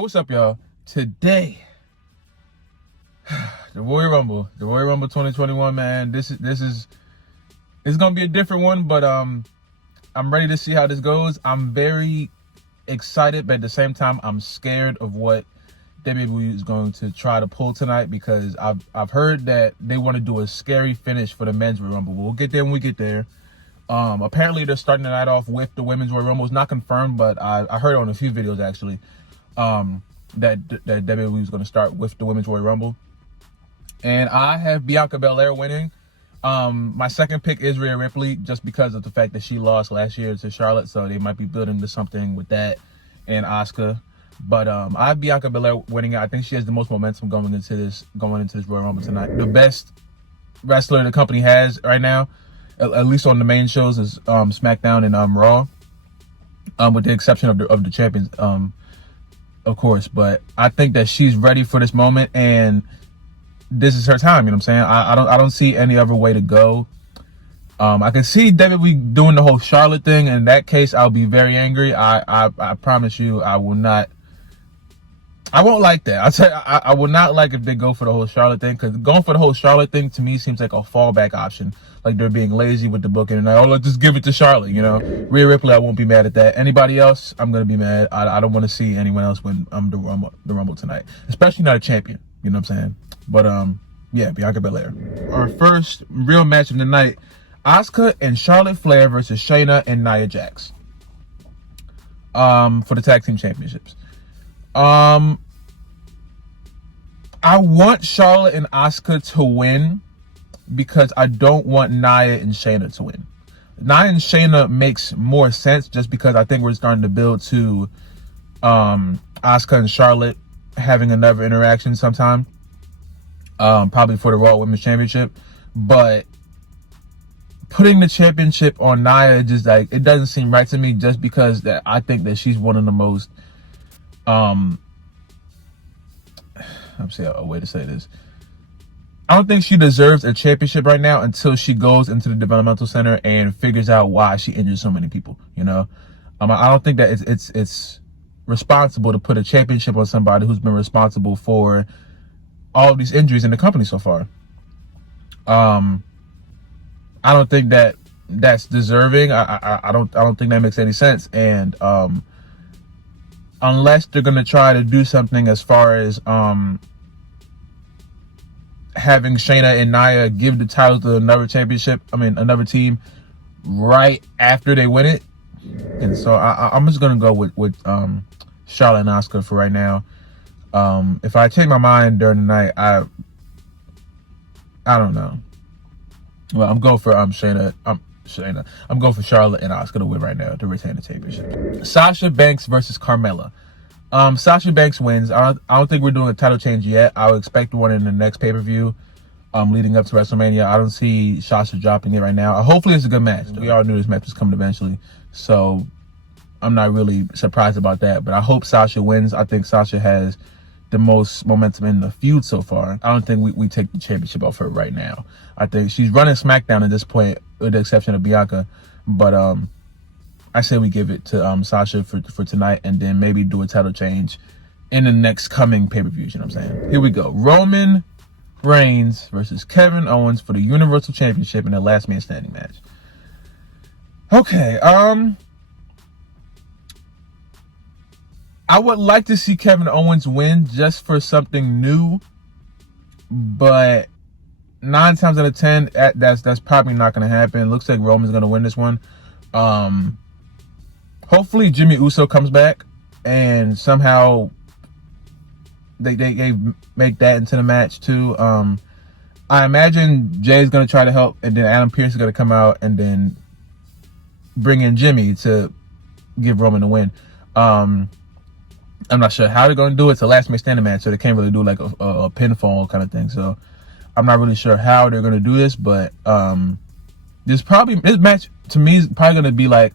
What's up, y'all? Today, the Royal Rumble 2021, man. It's gonna be a different one, but I'm ready to see how this goes. I'm very excited, but at the same time, I'm scared of what WWE is going to try to pull tonight, because I've heard that they want to do a scary finish for the men's Royal Rumble. We'll get there when we get there. Apparently they're starting the night off with the women's Royal Rumble. It's not confirmed, but I heard on a few videos actually. That WWE is going to start with the Women's Royal Rumble. And I have Bianca Belair winning. My second pick is Rhea Ripley, just because of the fact that she lost last year to Charlotte, so they might be building to something with that, and Asuka. But I have Bianca Belair winning it. I think she has the most momentum going into this Royal Rumble tonight. The best wrestler the company has right now, at least on the main shows, is SmackDown and Raw, with the exception of the champions, of course. But I think that she's ready for this moment, and this is her time. You know what I'm saying? I don't see any other way to go. I can see WWE doing the whole Charlotte thing. In that case, I'll be very angry. I promise you, I will not. I won't like that. I will not like if they go for the whole Charlotte thing, because going for the whole Charlotte thing to me seems like a fallback option. Like they're being lazy with the booking, and let's just give it to Charlotte. You know, Rhea Ripley, I won't be mad at that. Anybody else, I'm gonna be mad. I don't want to see anyone else win the Rumble tonight, especially not a champion. You know what I'm saying? But yeah, Bianca Belair. Our first real match of the night: Asuka and Charlotte Flair versus Shayna and Nia Jax. For the tag team championships. I want Charlotte and Asuka to win, because I don't want Nia and Shayna to win. Nia and Shayna makes more sense, just because I think we're starting to build to Asuka and Charlotte having another interaction sometime, probably for the Raw Women's Championship. But putting the championship on Nia, just like, it doesn't seem right to me, just because that I think that she's one of the most I'm saying a way to say this. I don't think she deserves a championship right now until she goes into the developmental center and figures out why she injured so many people. You know, I don't think that it's responsible to put a championship on somebody who's been responsible for all of these injuries in the company so far. I don't think that that's deserving. I don't think that makes any sense. And unless they're gonna try to do something as far as having Shayna and Nia give the title to another team right after they win it. And so I'm just gonna go with Charlotte and Asuka for right now. If I change my mind during the night, I don't know. Well, I'm going for Shayna. I'm going for Charlotte and Asuka to win right now to retain the championship. Sasha Banks versus Carmella. Sasha Banks wins. I don't think we're doing a title change yet. I would expect one in the next pay-per-view, leading up to WrestleMania. I don't see Sasha dropping it right now. Hopefully it's a good match. We all knew this match was coming eventually, so I'm not really surprised about that. But I hope Sasha wins. I think Sasha has the most momentum in the feud so far. I don't think we take the championship off her right now. I think she's running SmackDown at this point, with the exception of Bianca. But I say we give it to Sasha for tonight, and then maybe do a title change in the next coming pay-per-views. You know what I'm saying? Here we go. Roman Reigns versus Kevin Owens for the Universal Championship in the last man standing match. Okay, I would like to see Kevin Owens win just for something new, but 9 times out of 10, that's probably not going to happen. It looks like Roman's going to win this one. Hopefully Jimmy Uso comes back and somehow they make that into the match too. I imagine Jay's going to try to help, and then Adam Pearce is going to come out and then bring in Jimmy to give Roman a win. I'm not sure how they're going to do it. It's a last man standing match, so they can't really do like a pinfall kind of thing. So I'm not really sure how they're going to do this, but this match to me is probably going to be like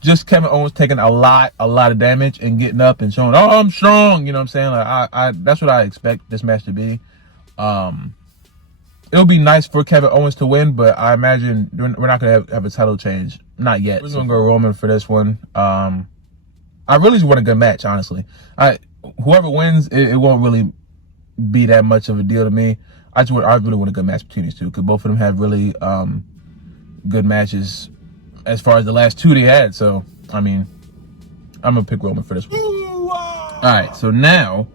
just Kevin Owens taking a lot of damage and getting up and showing, oh, I'm strong. You know what I'm saying? Like that's what I expect this match to be. It'll be nice for Kevin Owens to win, but I imagine we're not going to have a title change. Not yet. We're going to go Roman for this one. I really just want a good match, honestly. whoever wins, it won't really be that much of a deal to me. I really want a good match between these two, because both of them have really good matches as far as the last two they had. So, I mean, I'm going to pick Roman for this one. All right, so now,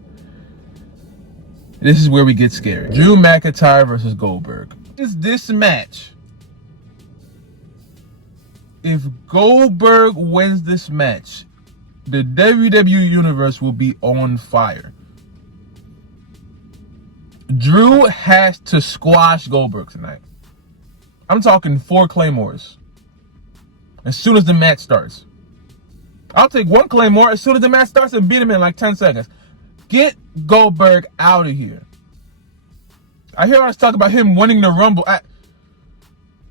this is where we get scary. Drew McIntyre versus Goldberg. This match, if Goldberg wins this match, the WWE Universe will be on fire. Drew has to squash Goldberg tonight. I'm talking 4 Claymores. As soon as the match starts. I'll take 1 Claymore as soon as the match starts and beat him in like 10 seconds. Get Goldberg out of here. I hear us talk about him winning the Rumble.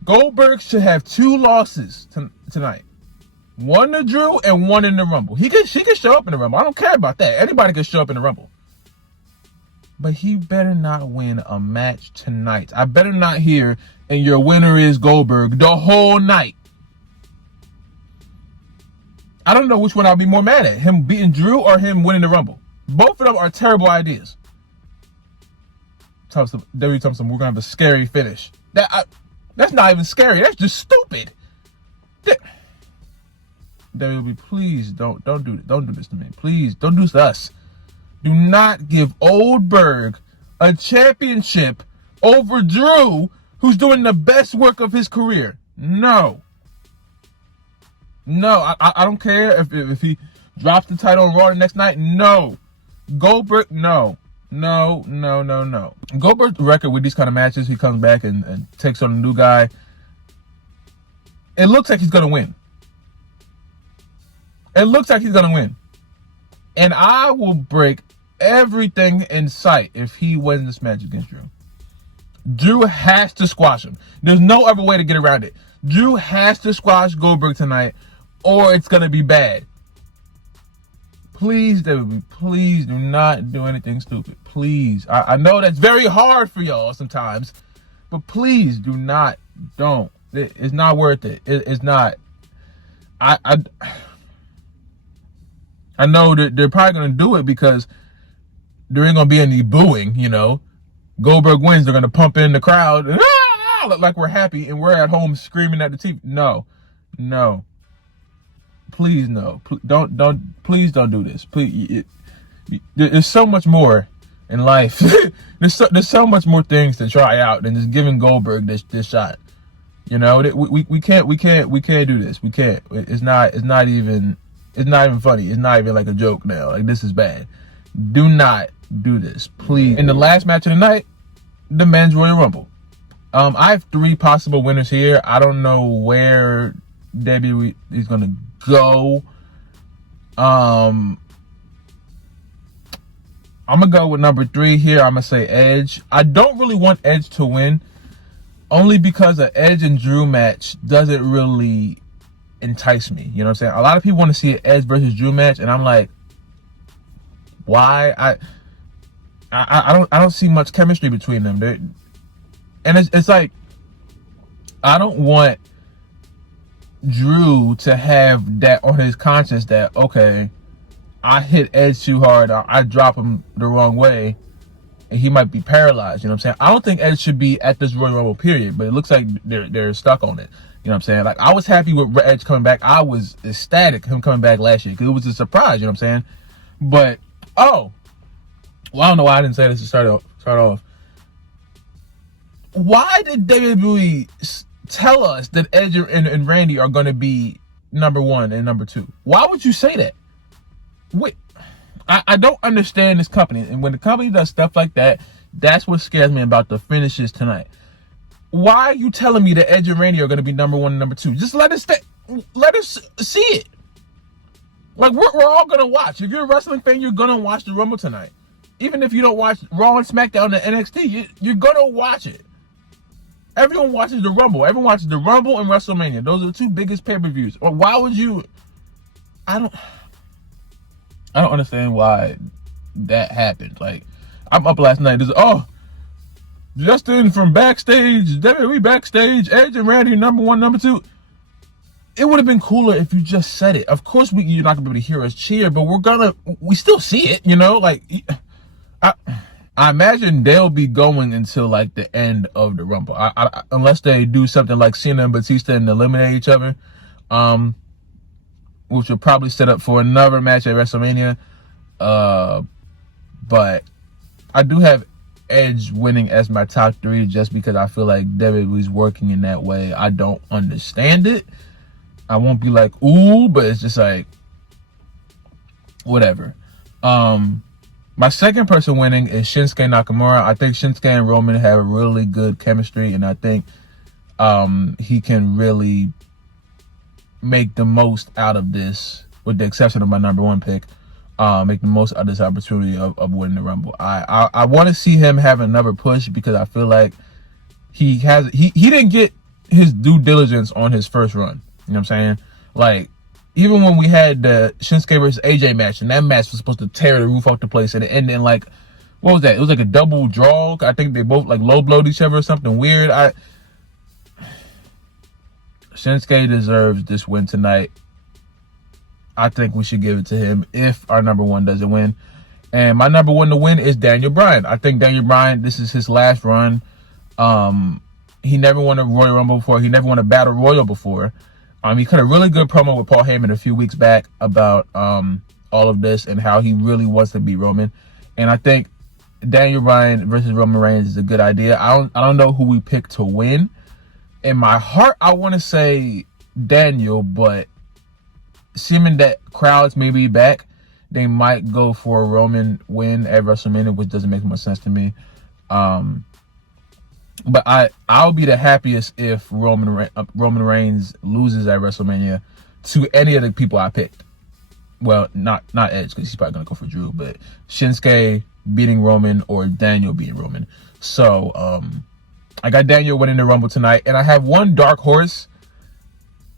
Goldberg should have 2 losses tonight. 1 to Drew and 1 in the Rumble. She can show up in the Rumble. I don't care about that. Anybody can show up in the Rumble. But he better not win a match tonight. I better not hear, and your winner is Goldberg the whole night. I don't know which one I'll be more mad at. Him beating Drew or him winning the Rumble. Both of them are terrible ideas. WWE Thompson, we're going to have a scary finish. That's not even scary. That's just stupid. WWE, please don't do this to me. Please don't do this to us. Do not give Goldberg a championship over Drew, who's doing the best work of his career. No. No, I don't care if he drops the title on Raw the next night. No. Goldberg, no. No. Goldberg's record with these kind of matches, he comes back and takes on a new guy. It looks like he's going to win. It looks like he's going to win. And I will break everything in sight if he wins this match against Drew. Drew has to squash him. There's no other way to get around it. Drew has to squash Goldberg tonight, or it's going to be bad. Please, WWE, please do not do anything stupid. Please. I know that's very hard for y'all sometimes, but please don't. It's not worth it. It's not. I know that they're probably going to do it because there ain't going to be any booing, you know. Goldberg wins, they're going to pump in the crowd. Look like we're happy and we're at home screaming at the TV. No. Please, no. Please don't do this. Please. There's so much more in life. there's so much more things to try out than just giving Goldberg this shot. You know, we can't do this. We can't. It's not even funny. It's not even like a joke now. Like, this is bad. Do not do this, please. In the last match of the night, the Men's Royal Rumble. I have 3 possible winners here. I don't know where WWE is going to go. I'm going to go with number 3 here. I'm going to say Edge. I don't really want Edge to win, only because an Edge and Drew match doesn't really entice me. You know what I'm saying? A lot of people want to see an Edge versus Drew match, and I'm like, why? I don't see much chemistry between them. And it's like, I don't want Drew to have that on his conscience that, okay, I hit Edge too hard, I drop him the wrong way, and he might be paralyzed. You know what I'm saying? I don't think Edge should be at this Royal Rumble period, but it looks like they're stuck on it. You know what I'm saying? Like, I was happy with Edge coming back. I was ecstatic him coming back last year because it was a surprise. You know what I'm saying? But well, I don't know why I didn't say this to start off. Why did WWE tell us that Edge and Randy are going to be number 1 and number 2? Why would you say that? Wait, I don't understand this company. And when the company does stuff like that, that's what scares me about the finishes tonight. Why are you telling me that Edge and Randy are going to be number 1 and number 2? Just let us see it. Like, we're all going to watch. If you're a wrestling fan, you're going to watch the Rumble tonight. Even if you don't watch Raw and SmackDown and NXT, you're going to watch it. Everyone watches the Rumble. Everyone watches the Rumble and WrestleMania. Those are the 2 biggest pay-per-views. Or why would you... I don't understand why that happened. Like, I'm up last night. Justin from backstage, WWE backstage, Edge and Randy number 1, number 2. it would have been cooler if you just said it. Of course, you're not gonna be able to hear us cheer, but we still see it, you know. Like, I imagine they'll be going until like the end of the Rumble, unless they do something like Cena and Batista and eliminate each other, which will probably set up for another match at WrestleMania. But I do have Edge winning as my top 3 just because I feel like WWE's working in that way. I don't understand it. I won't be like, ooh, but it's just like, whatever. My second person winning is Shinsuke Nakamura. I think Shinsuke and Roman have a really good chemistry, and I think he can really make the most out of this, with the exception of my number 1 pick. Make the most of this opportunity of winning the Rumble. I want to see him have another push because I feel like he didn't get his due diligence on his first run. You know what I'm saying? Like, even when we had the Shinsuke versus AJ match, and that match was supposed to tear the roof off the place, and it ended in like, what was that? It was like a double draw. I think they both like low blowed each other or something weird. Shinsuke deserves this win tonight. I think we should give it to him if our number 1 doesn't win. And my number 1 to win is Daniel Bryan. I think Daniel Bryan, this is his last run. He never won a Royal Rumble before. He never won a Battle Royal before. He cut a really good promo with Paul Heyman a few weeks back about all of this and how he really wants to beat Roman. And I think Daniel Bryan versus Roman Reigns is a good idea. I don't know who we pick to win. In my heart, I want to say Daniel, but assuming that crowds may be back, they might go for a Roman win at WrestleMania, which doesn't make much sense to me. But I'll be the happiest if Roman Reigns loses at WrestleMania to any of the people I picked. Well, not Edge, because he's probably gonna go for Drew, but Shinsuke beating Roman or Daniel beating Roman. So I got Daniel winning the Rumble tonight, and I have one dark horse.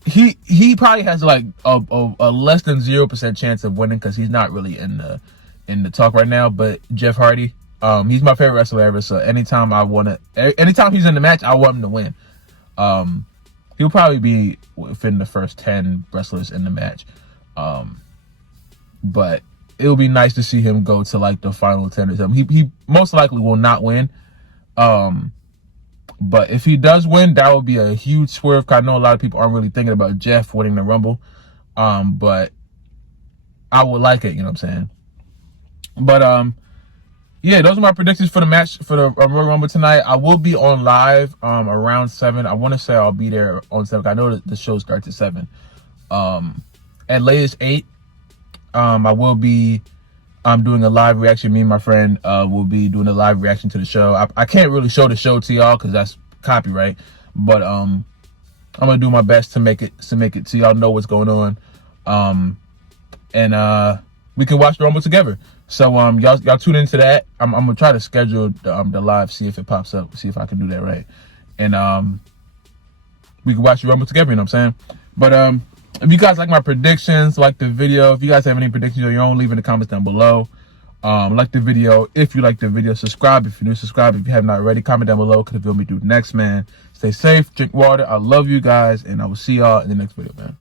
He probably has like a less than 0% chance of winning because he's not really in the talk right now. But Jeff Hardy, he's my favorite wrestler ever. So anytime he's in the match, I want him to win. He'll probably be within the first 10 wrestlers in the match. But it'll be nice to see him go to like the final 10 or something. He most likely will not win. But if he does win, that would be a huge swerve. Cause I know a lot of people aren't really thinking about Jeff winning the Rumble. But I would like it, you know what I'm saying? But yeah, those are my predictions for the match for the Royal Rumble tonight. I will be on live around 7. I want to say I'll be there on 7. I know that the show starts at 7. At latest 8, I will be doing a live reaction. Me and my friend will be doing a live reaction to the show. I can't really show the show to y'all because that's copyright, but I'm gonna do my best to make it so y'all know what's going on, and we can watch the Rumble together. So y'all tune into that. I'm gonna try to schedule the live, see if it pops up, see if I can do that right, and we can watch the Rumble together. You know what I'm saying? But if you guys like my predictions, like the video, if you guys have any predictions of your own, leave in the comments down below. Like the video. If you like the video, subscribe. If you're new, subscribe. If you have not already, comment down below. Could have me do next, man. Stay safe, drink water. I love you guys, and I will see y'all in the next video, man.